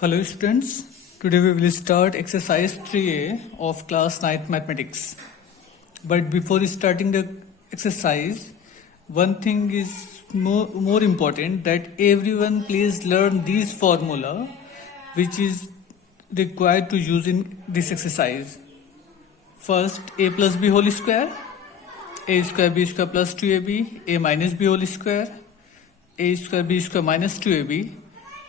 Hello students, today we will start exercise 3A of class 9th mathematics. But before starting the exercise, one thing is more important, that everyone please learn this formula which is required to use in this exercise. First, a plus b whole square, a square b square plus 2ab, a minus b whole square, a square b square minus 2ab,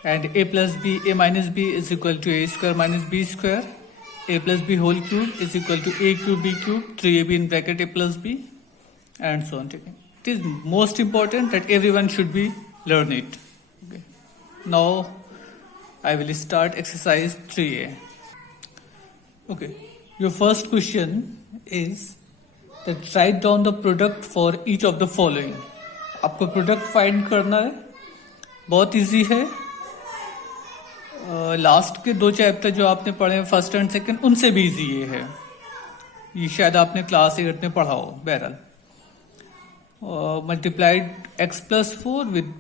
and a plus b, a minus b is equal to a square minus b square, a plus b whole cube is equal to a cube b cube, 3ab in bracket a plus b, and so on. It is most important that everyone should be learn it. Okay. Now I will start exercise 3A. Okay, your first question is that write down the product for each of the following. आपको product find करना है, बहुत easy है. Last के दो chapter जो आपने पढ़े फर्स्ट एंड सेकंड, उनसे भी इजी ये है. ये शायद आपने क्लास 8 में पढ़ा हो. बहरहाल, multiplied x plus 4 with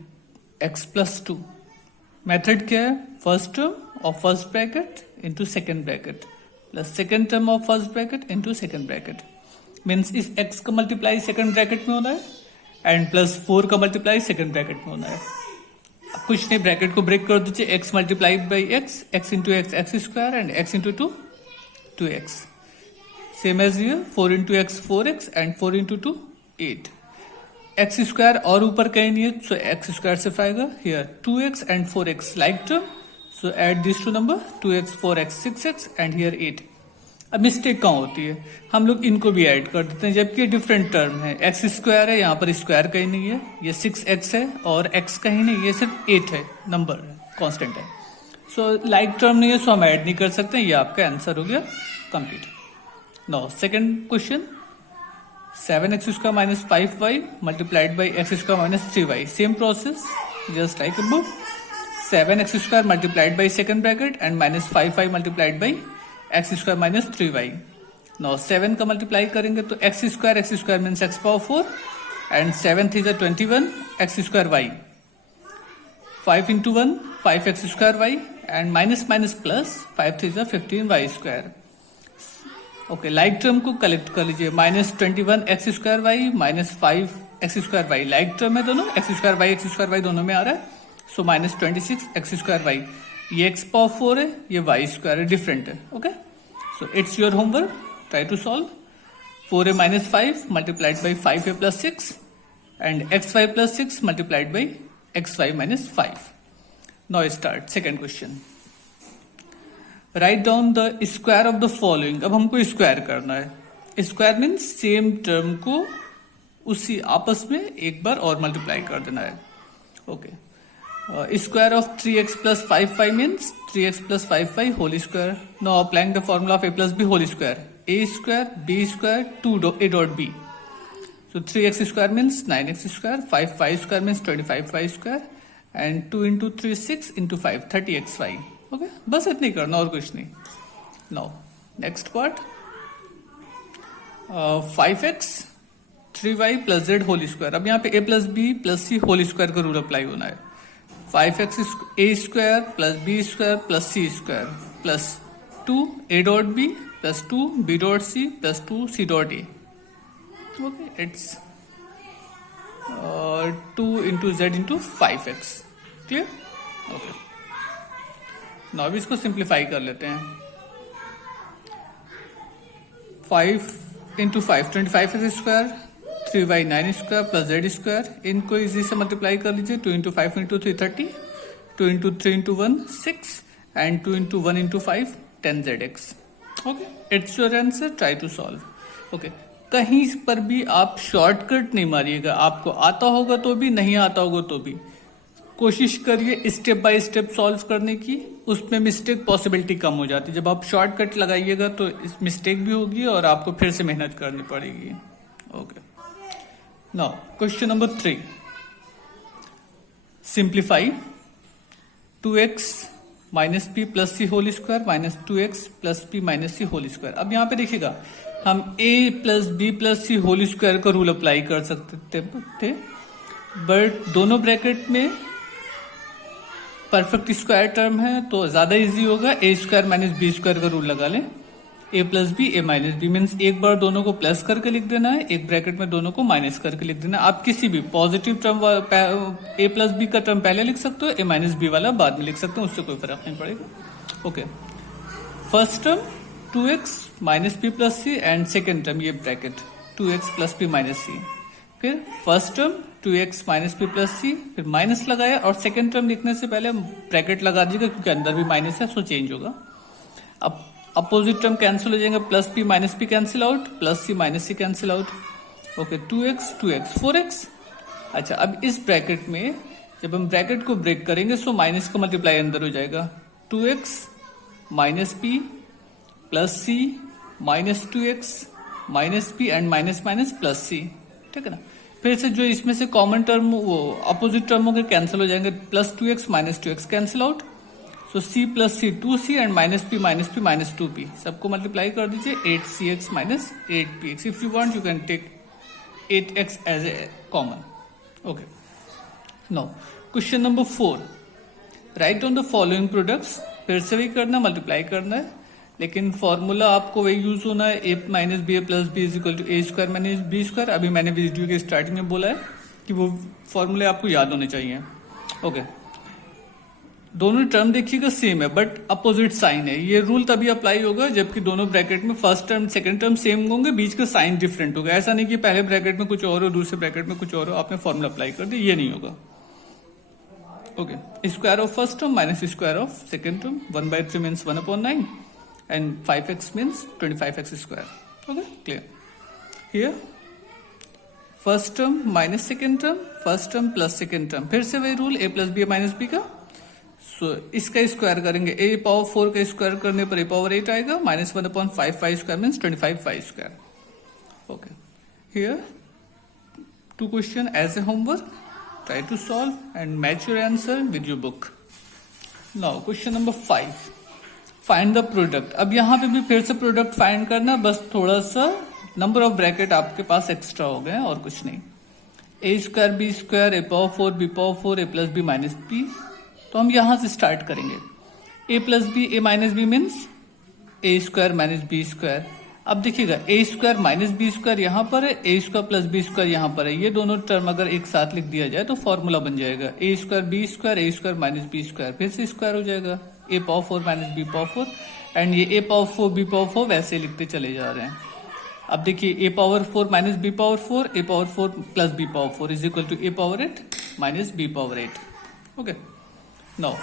x plus 2. Method क्या है? First term of first bracket into second bracket plus second term of first bracket into second bracket. Means इस x का मल्टीप्लाई सेकेंड ब्रैकेट में होना है एंड प्लस 4 का multiply second bracket में होना है. कुछ नहीं, ब्रैकेट को ब्रेक कर दीजिए. x multiplied by x into x square and x into 2 2x. Same as here, 4 into x 4x and 4 into 2 8. X square और ऊपर कहीं नहीं है, सो एक्स स्क्वायर सिर्फ आएगा. Here 2x and 4x like term, so add this to number 2x 4x 6x and here 8. अब mistake कहाँ होती है? हम लोग इनको भी ऐड कर देते हैं जबकि डिफरेंट टर्म है. एक्स स्क्वायर है, यहाँ पर स्क्वायर कहीं नहीं है. ये 6x है और x कहीं नहीं, ये सिर्फ 8 है, नंबर है, कांस्टेंट है. सो लाइक टर्म नहीं है, सो हम ऐड नहीं कर सकते. ये आपका आंसर हो गया complete. Now second question, 7x square minus 5y multiplied by x square minus 3y. Same process just like above. 7x square multiplied by second bracket and minus 5y multiplied by x square minus 3y. Now 7 का multiply करेंगे तो x square means x power 4 and 7 is 21 x square y. 5 into 1 5 x square y and minus minus plus 5 is 15 y square. Okay, like term को collect कर लीजिए. Minus 21 x square y minus 5 x square y. Like term है दोनों, x square Y दोनों में आ रहा है. So minus 26 x square y. ये x पावर 4 है, ये y स्क्वायर है, डिफरेंट है. Okay, so it's your homework, try to solve. 4a minus 5 multiplied by 5a plus 6 and xy plus 6 multiplied by xy minus 5. Now start second question. Write down the square of the following. अब हमको square करना है. Square means same term को उसी आपस में एक बार और मल्टीप्लाई कर देना है. Okay, square of 3x plus 5y means 3x plus 5y whole square. Now applying the formula of a plus b whole square. A square b square 2a dot b. So 3x square means 9x square, 5y square means 25y square and 2 into 3 6 into 5 30xy. Okay, बस इतनी करना और कुछ नहीं. Now next part, 5x 3y plus z whole square. अब यहाँ पे a plus b plus c whole square का रूल अप्लाई होना है. 5x a square plus b square plus c square plus 2 a dot b plus 2 b dot c plus 2 c dot a. Okay, it's 2 into z into 5x. Clear? Okay, now इसको simplify कर लेते हैं. 5 into 5 25x square, 3y 9 square plus Z square. इनको easy से multiply कर लीजिए. 2 into 5 into 3 30, 2 into 3 into 1 6 and 2 into 1 into 5 10zx. Okay, it's your answer, try to solve. Okay, कहीं पर भी आप शॉर्टकट नहीं मारिएगा. आपको आता होगा तो भी, नहीं आता होगा तो भी कोशिश करिए स्टेप बाय स्टेप सॉल्व करने की. उसमें मिस्टेक पॉसिबिलिटी कम हो जाती है. जब आप शॉर्टकट लगाइएगा तो इस मिस्टेक भी होगी और आपको फिर से मेहनत करनी पड़ेगी. Okay, now question number 3. simplify 2x minus p plus C whole square minus 2x plus p minus C whole square. अब यहाँ पे देखिएगा, हम a plus b plus C whole square का रूल अप्लाई कर सकते थे, बट दोनों ब्रैकेट में परफेक्ट स्क्वायर टर्म है तो ज्यादा इजी होगा, ए स्क्वायर माइनस बी स्क्वायर का रूल लगा लें। ए प्लस बी ए माइनस बी मीन्स एक बार दोनों को प्लस करके लिख देना है, एक ब्रैकेट में दोनों को माइनस करके लिख देना है। आप किसी भी पॉजिटिव टर्म ए प्लस बी का टर्म पहले लिख सकते हो, ए माइनस बी वाला बाद में लिख सकते हो, उससे कोई फर्क नहीं पड़ेगा। Okay, first term 2x minus P plus C and second term ये bracket 2x plus P minus C, फिर first term 2x minus P plus C, फिर माइनस लगाया और सेकेंड टर्म लिखने से पहले ब्रैकेट लगा दीजिएगा क्योंकि अंदर भी माइनस है, सो चेंज होगा। अब अपोजिट टर्म कैंसिल हो जाएंगे, plus P minus p cancel out, plus c minus c cancel out. Okay, 2x 4x। अच्छा, अब इस ब्रैकेट में जब हम ब्रैकेट को ब्रेक करेंगे सो माइनस का मल्टीप्लाई अंदर हो जाएगा, 2x minus P plus c minus 2x minus p and minus minus plus c, ठीक है ना। फिर से जो इसमें से कॉमन टर्म वो अपोजिट टर्म होंगे कैंसिल हो जाएंगे, plus 2x minus 2x cancel out, so c plus c 2c and minus p minus 2p, सबको मल्टीप्लाई कर दीजिए 8cx minus 8px। If you want you can take 8x as a common. Okay, now question number 4, right on the following products. फिर से वही करना, multiply करना है, लेकिन फॉर्मूला आपको वही यूज होना है, a minus b a plus b is equal to a square minus b square. अभी मैंने वीडियो के स्टार्टिंग में बोला है कि वो फॉर्मूले आपको याद होने चाहिए। ओके, दोनों टर्म देखिएगा सेम है बट अपोजिट साइन है। ये रूल तभी अप्लाई होगा जबकि दोनों ब्रैकेट में first term second term same होंगे, बीच का साइन डिफरेंट होगा। ऐसा नहीं कि पहले ब्रैकेट में कुछ और हो दूसरे ब्रैकेट में कुछ और हो, आपने फॉर्मूला अप्लाई कर दिया, ये नहीं होगा। Okay, square of first term minus square of second term, 1/3 means 1/9 and 5x means 25x square. Okay, clear. Here first term minus second term, first term plus second term, फिर से वही rule a plus b minus b का। सो इसका square करेंगे, a power 4 का square करने पर a power 8 आएगा, minus 1/5 square means 25 square. Okay, here 2 question as a homework, try to solve and match your answer with your book. Now question number 5, find the product. अब यहाँ पे भी फिर से प्रोडक्ट फाइंड करना, बस थोड़ा सा नंबर ऑफ ब्रैकेट आपके पास एक्स्ट्रा हो गए और कुछ नहीं। ए स्क्वायर बी स्क्वायर ए पावर 4 बी पावर 4 ए प्लस बी माइनस बी, तो हम यहां से स्टार्ट करेंगे। ए प्लस बी ए माइनस बी मीन्स ए स्क्वायर माइनस बी स्क्वायर। अब देखिएगा ए स्क्वायर माइनस बी स्क्वायर यहाँ पर है, ए स्क्वायर प्लस बी स्क्वायर यहाँ पर है, ये दोनों टर्म अगर एक साथ लिख दिया जाए तो फॉर्मूला बन जाएगा a square b square a square minus b square, फिर से स्क्वायर हो जाएगा a power 4 minus b power 4 and ये ए पावर 4 बी पावर 4 वैसे लिखते चले जा रहे हैं। अब देखिए a power 4 minus b power 4 a power 4 plus b power 4 is equal to a power 8 minus b power 8। Okay, now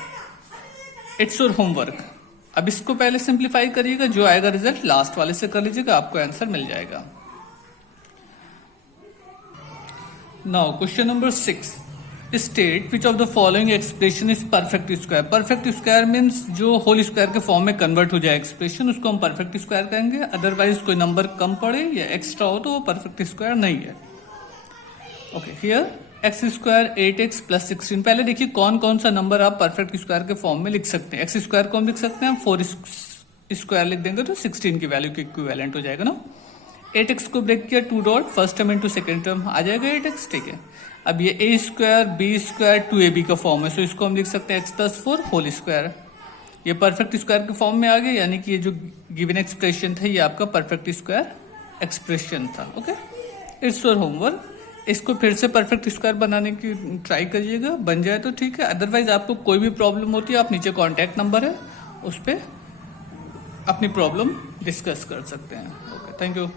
it's your homework. अब इसको पहले सिंप्लीफाई करिएगा, जो आएगा रिजल्ट लास्ट वाले से कर लीजिएगा, आपको आंसर मिल जाएगा। Now question number 6, state which of the following expression is perfect square. Perfect square means जो होल स्क्वायर के फॉर्म में कन्वर्ट हो जाए एक्सप्रेशन, उसको हम परफेक्ट स्क्वायर कहेंगे। अदरवाइज कोई नंबर कम पड़े या एक्स्ट्रा हो तो वो परफेक्ट स्क्वायर नहीं है। Okay, here x square 8x plus 16। पहले देखिए कौन कौन सा नंबर आप परफेक्ट स्क्वायर के फॉर्म में लिख सकते हैं। एक्स स्क्वायर को हम लिख सकते हैं, 4 स्क्वायर लिख देंगे तो 16 की वैल्यू के इक्विवेलेंट हो जाएगा ना। 8x को ब्रेक किया 2 dot, first term into second term आ जाएगा 8x, ठीक है। अब ये ए स्क्वायर बी स्क्वायर 2ab का फॉर्म है, सो इसको हम लिख सकते हैं x प्लस 4 होल स्क्वायर। ये परफेक्ट स्क्वायर के फॉर्म में आ गया, यानी कि ये जो गिवन एक्सप्रेशन था ये आपका परफेक्ट स्क्वायर एक्सप्रेशन था। Okay, it's your homework. इसको फिर से परफेक्ट स्क्वायर बनाने की ट्राई करिएगा, बन जाए तो ठीक है, अदरवाइज आपको कोई भी प्रॉब्लम होती है आप नीचे कॉन्टैक्ट नंबर है उस पर अपनी प्रॉब्लम डिस्कस कर सकते हैं। Okay, thank you.